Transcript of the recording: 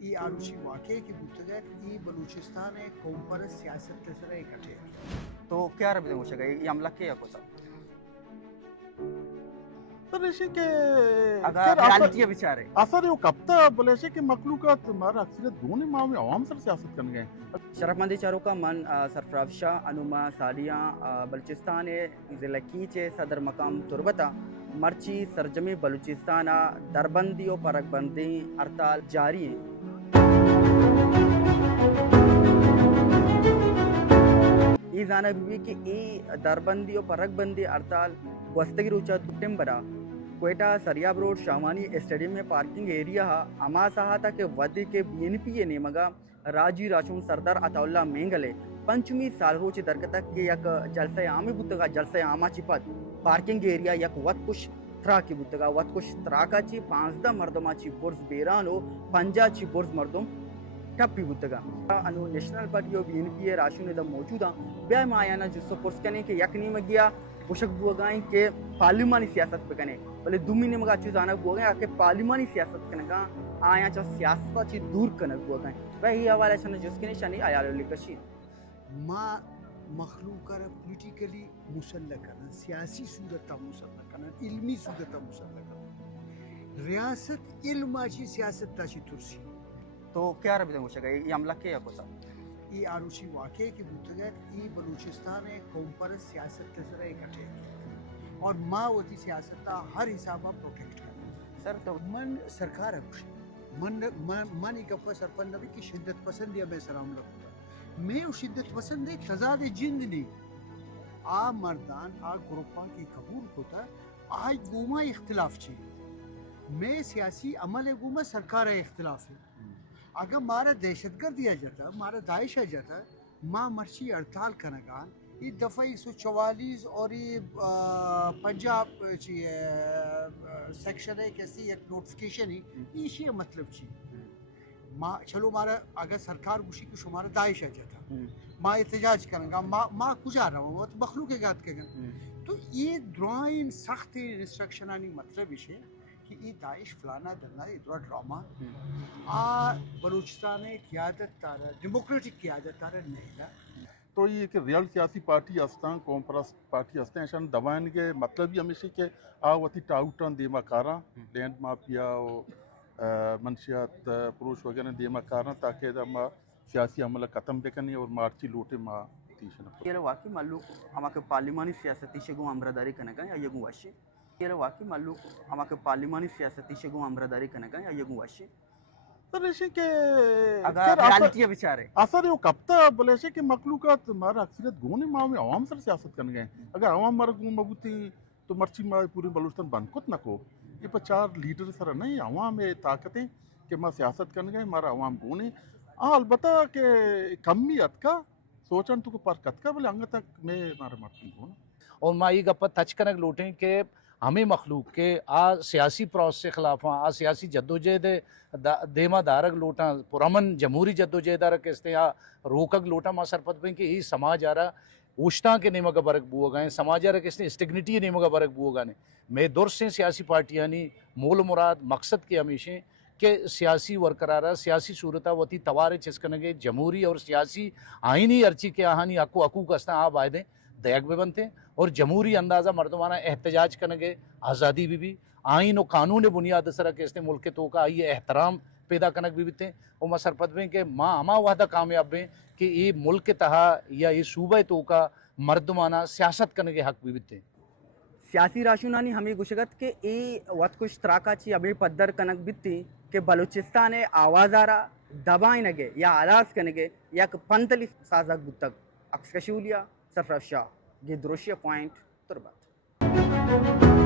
ای آروچی واقعی کی بودتگت ای بلوچستان قوم پر سیاست تسرے اکٹھے تو کیا ربط موشا گئی یہ عملہ کیا کوتا بلشی کہ اگر ریالٹی ہے بیچارے اثر یو کبتا بلشی کہ مخلوقات ہمارا اکثریت دونوں ماہ میں عوام سر سیاست کرنے گئے شرف مندی چاروں کا من سرفراز شاہ انوما سالیاں بلوچستان ضلع کیچے صدر مقام تربتا مرچی سرجمی بلوچستان دربندی و پرک بندی ہڑتال جاری ہیں. ای زانہ بھی کہ ای دربندی و پرک بندی ہڑتال وستگی روچا ٹمبرا کوئٹہ سریاب روڈ شامانی اسٹیڈیم میں پارکنگ ایریا اما سہا تھا کہ ودی کے بی این پی نیمگا راجی راشون سردار عطا اللہ مینگلے پنچمی سال روچ درکتک کہ یک جلسہ عامی بودتگا جلسہ عامہ چی پد پارکنگ ایریا یک وقت کش ترا کی بودتگا وقت کش تراکا چی 15 مردمہ چی برز بیرانو 50 چی برز مردم ٹپی بودتگا انو نیشنل پارٹی و بی این پی راشون دا موجودا بیا مایانا جسو پرس کنے کہ یک نیمہ گیا بشک بوگائیں کہ پارلیمانی سیاست بکنے بلے دومی نے مگا چیز آنا بوگائیں کہ پارلیمانی سیاست کنگا آیا چا سیاست چی دور کنگ بوگائیں وہی حوالے شنہ جس کے نشانی آیالو لکشی ما مخلوق کر پولیٹیکلی مسلح کرنا سیاسی صورتہ مسلح کرنا علمی صورتہ مسلح کرنا ریاست علم آچی سیاست تاچی ترسی تو کیا ربط موشا گئی یہ عملہ کیا کوتا ای آروچی واقعی کی بودتگت ای بلوچستان قوم پر سیاست تسرے اکٹھے اور ما ہوتی سیاست ہر حسابہ پروٹیکٹ کرنا سر تو من سرکار ہے من ایک اپا سرپن نبی کی شدت پسندی میں سلام لگتا میں شدت پسند ہے تضاد جند نہیں آ مردان آ گروپاں کی قبول ہوتا آج گوما اختلاف چاہیے میں سیاسی عمل گوما سرکار اختلاف ہے اگر مارا دہشت گرد دیا جاتا مارا داعش آ جاتا ماں مرچی ہڑتال کنگان یہ دفعہ 144 اور یہ پنجاب سیکشن ہے کیسی ایک نوٹیفکیشن ہے یہ مطلب چی ماں چلو مارا اگر سرکار گوشی کو شمارا داعش آ جاتا ماں احتجاج کرنگا ماں کجا رہا ہوں تو مخلوق گات کے گا تو یہ درائن سخت انسٹرکشنانی مطلب ہے کہ یہ داعش فلانا دلنا یہ درا ڈراما بلوچستان قیادت تارا ڈیموکریٹک قیادت تارا نہیں لا تو یہ کہ ریال سیاسی پارٹی ہستان قوم پرست پارٹی ہستان ایشان دوائن کے مطلب یہ ہمیشہ کہ آواتی ٹاؤٹان دیما کارا لینڈ مافیا و منشیات پروش وغیرہ دیما کارا تاکہ دا سیاسی عمل ختم بکنی اور مارچی لوٹے ما تیشن یہ واقعی معلوم اما کے پارلیمانی سیاستی شگو امرداری کنگا یا یگو واشی یہ واقعی معلوم اما کے پارلیمانی سیاستی شگو امرداری کنگا یا یگو واشی بلشی کہ اگر ریالٹی ہے بیچارے اثر یو کبتا بلشی کہ مخلوقات ہمارا اکثریت دونوں ماہ میں عوام سر سیاست کرنے گئے اگر عوام مرگوں مبوتی تو مرچی ماہ پوری بلوچستان بنکت نہ کو یہ پر 4 لیڈر سر نہیں عوام میں طاقتیں کہ ماں سیاست کرنے گئے ہمارا عوام گونے البتہ کہ کمیت کا سوچن تو پر کت کا بلے انگ تک میں ہمارا مرچی گونا اور ماں یہ گپت تچ کنک لوٹیں کہ ہمیں مخلوق کے سیاسی پروسیس سے خلاف ہاں سیاسی جدوجہد دیما دارگ لوٹاں پرامن جمہوری جدوجہد دارگ کہتے ہیں روکگ لوٹاں ماں سرپت بیں کہ یہ سماج آ رہا اوشتاں کے نیمہ کا برک بو گئے سماج آ رہا کہتے ہیں اسٹیگنیٹی نیمہ کا برک بو گانے میں دور سے سیاسی پارٹیاں نہیں مول مراد مقصد کے ہمیشہ کہ سیاسی ورکرارہ سیاسی صورتہ وتی توارے چسکنگے جمہوری اور سیاسی آئینی ارچی کے آہانی اکو کستاں آپ آئے دیں دیگ بھی بنتے ہیں اور جمہوری اندازہ مردمانہ احتجاج کرنگے آزادی بھی آئین و قانون بنیاد سرہ کے اس نے ملک تو کا آئیے احترام پیدا کنک بھی بیتے ہیں اور میں سرپت بیں کہ ماں ہما وحدہ کامیاب بیں کہ یہ ملک تہا یا یہ صوبہ تو کا مردمانہ سیاست کرنے کے حق بھی بیتے ہیں سیاسی راشونانی ہمیں گوشگت کہ ای وقت کچھ تراکا چی ابھی پدر کنک بیتی کہ بلوچستان آواز آرہ دبائیں نگے یا آلاز کنگے یا پنتلی سازک بودتک اکس کشولیا سرفراز شاہ گدروشیا پوائنٹ تربت